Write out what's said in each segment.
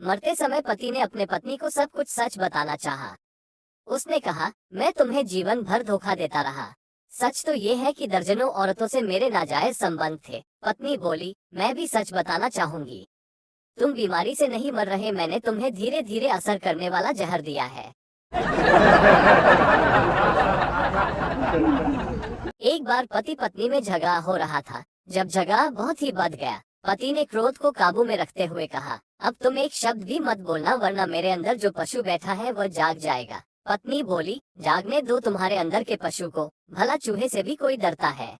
मरते समय पति ने अपने पत्नी को सब कुछ सच बताना चाहा। उसने कहा, मैं तुम्हें जीवन भर धोखा देता रहा। सच तो ये है कि दर्जनों औरतों से मेरे नाजायज संबंध थे। पत्नी बोली, मैं भी सच बताना चाहूंगी। तुम बीमारी से नहीं मर रहे, मैंने तुम्हें धीरे धीरे असर करने वाला जहर दिया है। एक बार पति पत्नी में झगड़ा हो रहा था। जब झगड़ा बहुत ही बढ़ गया, पति ने क्रोध को काबू में रखते हुए कहा, अब तुम एक शब्द भी मत बोलना, वरना मेरे अंदर जो पशु बैठा है वह जाग जाएगा। पत्नी बोली, जागने दो तुम्हारे अंदर के पशु को, भला चूहे से भी कोई डरता है।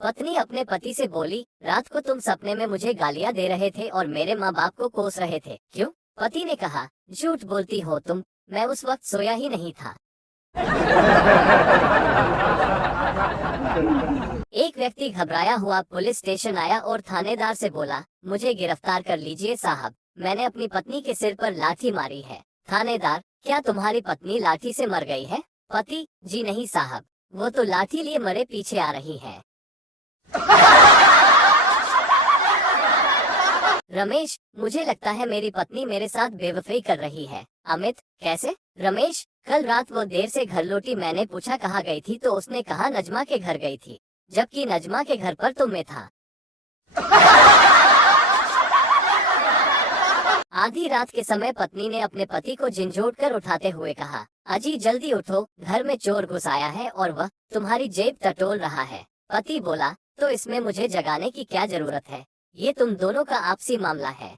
पत्नी अपने पति से बोली, रात को तुम सपने में मुझे गालियां दे रहे थे और मेरे माँ बाप को कोस रहे थे, क्यों? पति ने कहा, झूठ बोलती हो तुम, मैं उस वक्त सोया ही नहीं था। एक व्यक्ति घबराया हुआ पुलिस स्टेशन आया और थानेदार से बोला, मुझे गिरफ्तार कर लीजिए साहब, मैंने अपनी पत्नी के सिर पर लाठी मारी है। थानेदार, क्या तुम्हारी पत्नी लाठी से मर गई है? पति, जी नहीं साहब, वो तो लाठी लिए मरे पीछे आ रही है। रमेश, मुझे लगता है मेरी पत्नी मेरे साथ बेवफाई कर रही है। अमित, कैसे? रमेश, कल रात वो देर से घर लौटी, मैंने पूछा कहाँ गई थी तो उसने कहा नजमा के घर गई थी, जबकि नजमा के घर पर तो मैं था। आधी रात के समय पत्नी ने अपने पति को झिंझोड़ कर उठाते हुए कहा, अजी जल्दी उठो, घर में चोर घुस आया है और वह तुम्हारी जेब टटोल रहा है। पति बोला, तो इसमें मुझे जगाने की क्या जरूरत है, ये तुम दोनों का आपसी मामला है।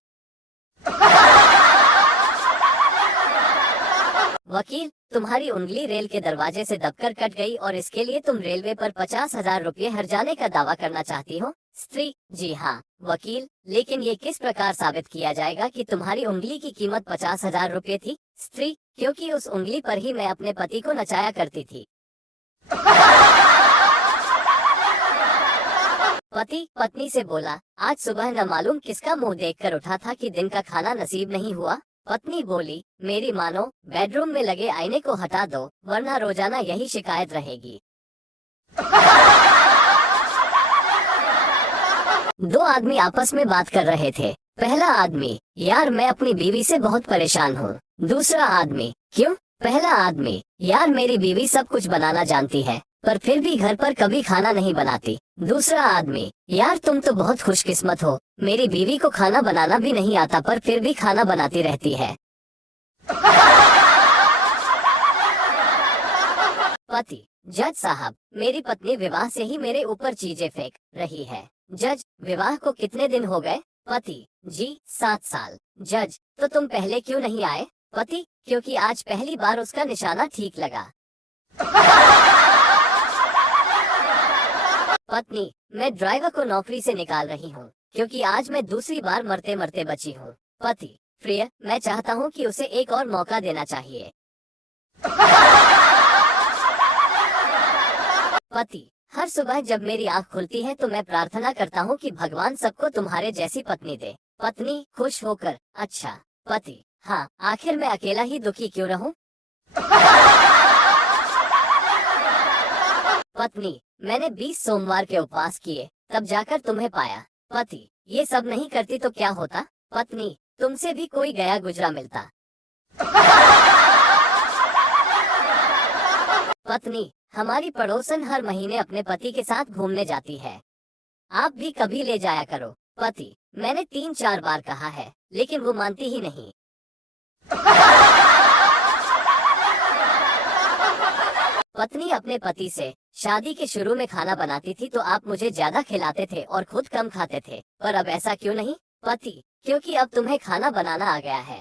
वकील, तुम्हारी उंगली रेल के दरवाजे से दबकर कट गई और इसके लिए तुम रेलवे पर 50,000 रुपये हर्जाने का दावा करना चाहती हो। स्त्री, जी हाँ। वकील, लेकिन ये किस प्रकार साबित किया जाएगा कि तुम्हारी उंगली की कीमत 50,000 रुपये थी? स्त्री, क्योंकि उस उंगली पर ही मैं अपने पति को नचाया करती थी। पति पत्नी से बोला, आज सुबह न मालूम किसका मुंह देखकर उठा था कि दिन का खाना नसीब नहीं हुआ। पत्नी बोली, मेरी मानो, बेडरूम में लगे आईने को हटा दो, वरना रोजाना यही शिकायत रहेगी। दो आदमी आपस में बात कर रहे थे। पहला आदमी, यार मैं अपनी बीवी से बहुत परेशान हूँ। दूसरा आदमी, क्यों? पहला आदमी, यार मेरी बीवी सब कुछ बनाना जानती है, पर फिर भी घर पर कभी खाना नहीं बनाती। दूसरा आदमी, यार तुम तो बहुत खुशकिस्मत हो, मेरी बीवी को खाना बनाना भी नहीं आता पर फिर भी खाना बनाती रहती है। पति, जज साहब, मेरी पत्नी विवाह से ही मेरे ऊपर चीजें फेंक रही है। जज, विवाह को कितने दिन हो गए? पति, जी 7 साल। जज, तो तुम पहले क्यों नहीं आए? पति, क्योंकि आज पहली बार उसका निशाना ठीक लगा। पत्नी, मैं ड्राइवर को नौकरी से निकाल रही हूँ, क्योंकि आज मैं दूसरी बार मरते मरते बची हूँ। पति, प्रिय, मैं चाहता हूँ कि उसे एक और मौका देना चाहिए। पति, हर सुबह जब मेरी आँख खुलती है तो मैं प्रार्थना करता हूँ कि भगवान सबको तुम्हारे जैसी पत्नी दे। पत्नी, खुश होकर, अच्छा। पति, हाँ, आखिर मैं अकेला ही दुखी क्यों रहूं? पत्नी, मैंने 20 सोमवार के उपवास किए, तब जाकर तुम्हें पाया। पति, ये सब नहीं करती तो क्या होता? पत्नी, तुमसे भी कोई गया गुजरा मिलता। पत्नी, हमारी पड़ोसन हर महीने अपने पति के साथ घूमने जाती है, आप भी कभी ले जाया करो। पति, मैंने 3-4 बार कहा है, लेकिन वो मानती ही नहीं। पत्नी अपने पति से, शादी के शुरू में खाना बनाती थी तो आप मुझे ज्यादा खिलाते थे और खुद कम खाते थे, पर अब ऐसा क्यों नहीं? पति, क्योंकि अब तुम्हें खाना बनाना आ गया है।